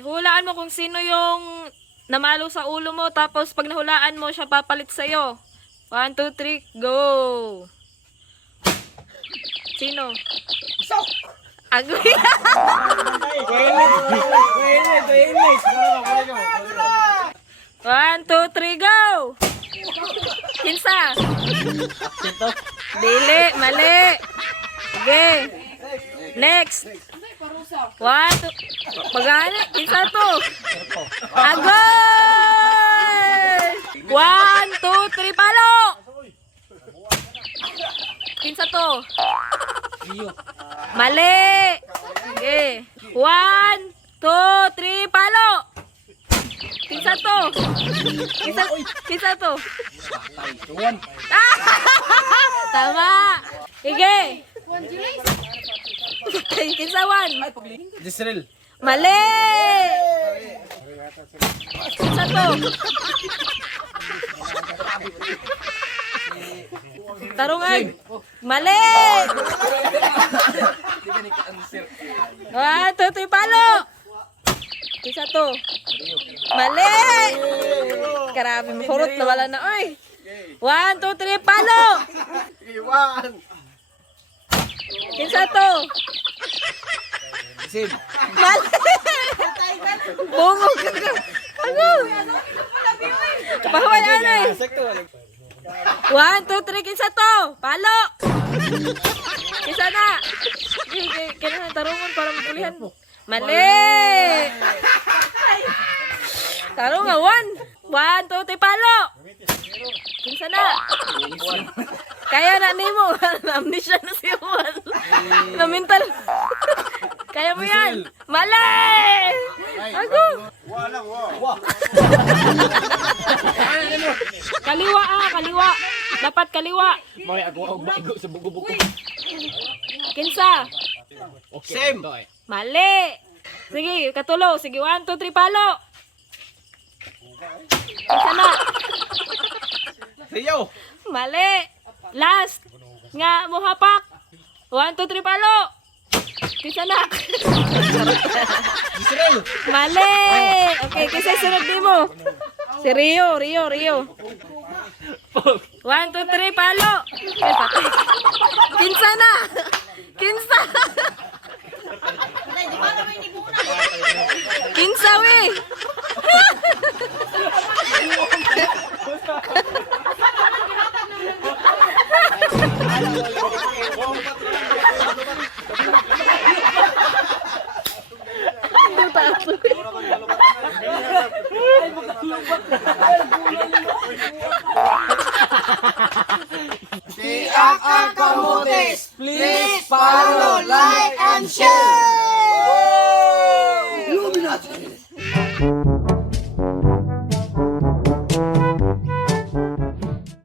Hulaan mo kung sino yung namalo sa ulo mo, tapos pag nahulaan mo, siya papalit sa'yo. 1, 2, 3, go! Sino? Sok! Agoy! Kuinis! 1, 2, 3, go! Kinsa? Dili, mali. Sige. Next. 1, 2. Magana, kinsa to? Agoy! 1, 2, 3, palo! Kinsa to? Mali! Sige. 1, 2, 3, palo! Kinsa to? Kinsa to? Ah! Tama! Sige! Kinsa 1? Disrel. Mali! Kinsa to? Tarungan! Mali! 1, 2, 3, palo! Kinsa to? Mali! Grabe, mahurot na wala na, oy! 1, 2, 3, palo! Iwan! Kinsa to? Sim. Mali! Bungo ka ka! Ano? Bawal ano eh! 1, 2, 3, kinsa to? Palo! Kinsa na? Kailangan tarungan para mapulihan mo. Mali! Tarungan, 1, 2, 3, palo! Kinsa na? Kaya na nimo. Amnesia na si Juan. Na mental. Kaya mo yan. Mali! Ako! Kaliwa kaliwa. Dapat kaliwa. May ako maigo sa bugo-bugo. Kinsa? Sim. Mali! Sige, katulo. Sige, 1, 2, 3, palo! Kinsa na? Rio. Mali! Last! Nga, muhapak! 1, 2, 3, palo! Kinsa na? Disrel. Mali! Okay, kinsa sunod di mo? Si Rio. 1, 2, 3, palo! Eh, patay. Kinsa na? Kinsa! Kinsa, we! Tiak Kamutis, please follow, like, and share! Illuminati!